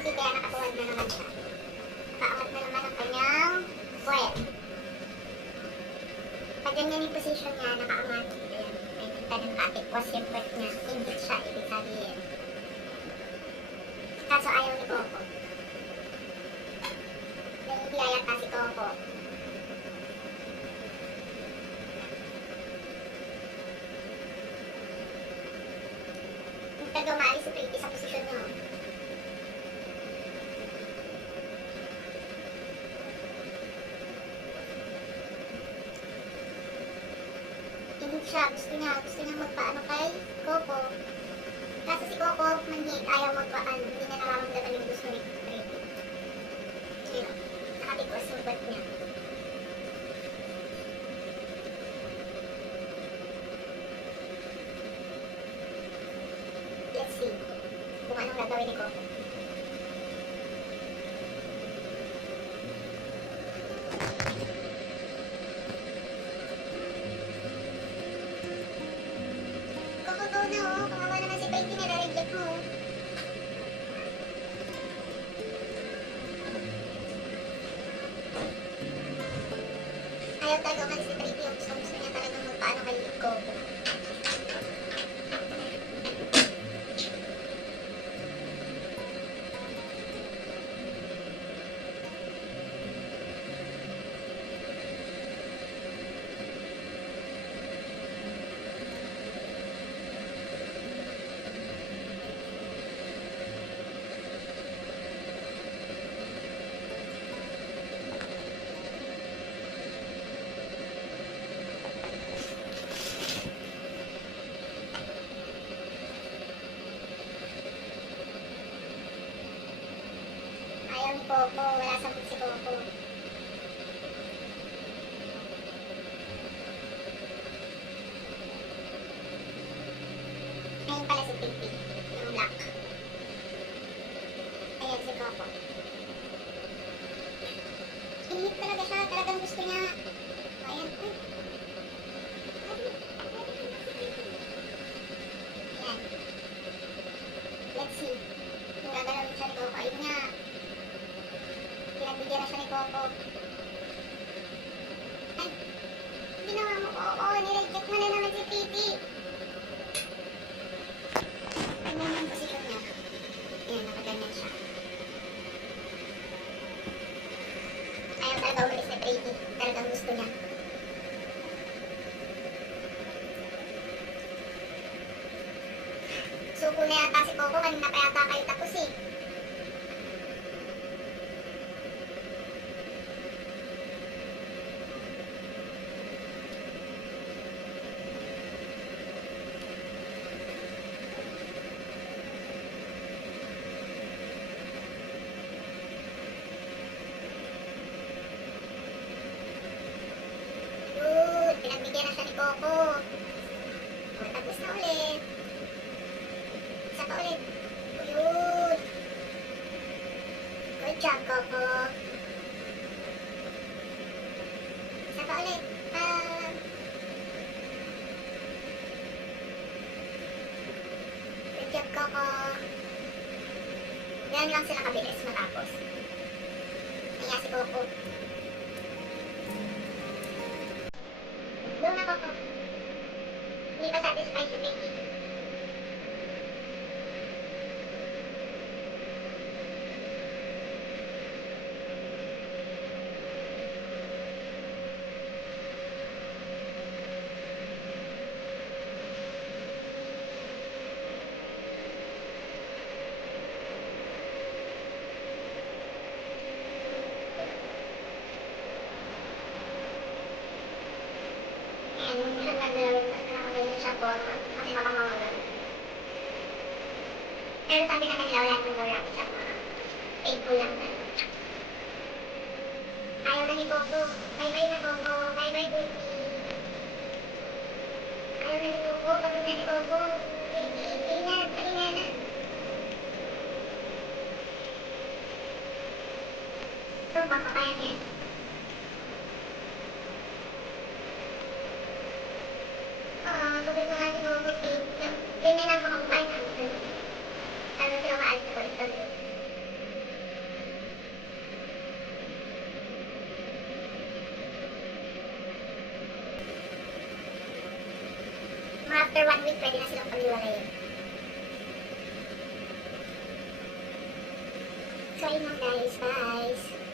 Pretty kaya nakatuwad na naman siya. Nakaangat na naman ang kanyang puwet. Pag ganyan yung position niya, nakaangat. Ayan, may kita ng katikwas yung puwet niya. Hindi siya, ibig sabihin. Kaso ayaw ni Coco. Hindi ayata si Coco. Hindi ka umaalis si Pretty sa posisyon niyo. Hindi siya, gusto niya magpaano kay Coco. Kaso si Coco, manhid, ayaw magpaano, hindi niya nararamdaman yung gusto ni Pretty. Yun, nakatikwas yung butt niya. Let's see kung anong gagawin ni Coco. Coco, go na oh. Kawawa naman si Pretty, nare-reject mo. Ayaw talaga umalis si Pretty. Gusto niya talagang magpaano kay Coco. Ayaw ni Coco, wala sa mood si Coco. Ayun pala si Pretty, yung black. Ayan si Coco. Inhit talaga siya, talagang gusto niya. Ayan, ay. Ayan. Let's see. Yung gagalawin siya ni Coco, ayun nga. Pinagbigyan na siya ni Coco. Ay, ginawa mo, Coco. Nireject mo na naman si Pretty. Ano yung posisyon niya? Ayan, nakaganyan siya. Ayaw talaga umalis ni Pretty. Talagang gusto niya. Suko na yata si Coco. Kanina pa yata kayo tapos eh. Good. Pinagbigyan na siya ni Coco. O, tapos na ulit. Isa pa ulit. Good. Good job, Coco. Isa pa ulit. Good job, Coco. Ganyan lang sila kabilis matapos. Kaya si Coco. Doon na, Coco. Hindi pa satisfied si Pretty. Ayan, minsan naglalawin na nakagaling siya po kasi makamawala. Pero sabi na kanila wala nang wala siya mga painful lang na. Ayaw na ni Coco. Bye-bye na Coco. Bye-bye Pretty. Ayaw na ni Coco. Pagod na ni Coco. Pretty, halina na. Ito, makakaya niya. Pagod na nga si Coco. Ganyan lang ako kumain. Ano sila maalis ko ulit. after 1 week, pwede na silang paghiwalayin. So, ayun lang guys. Bye!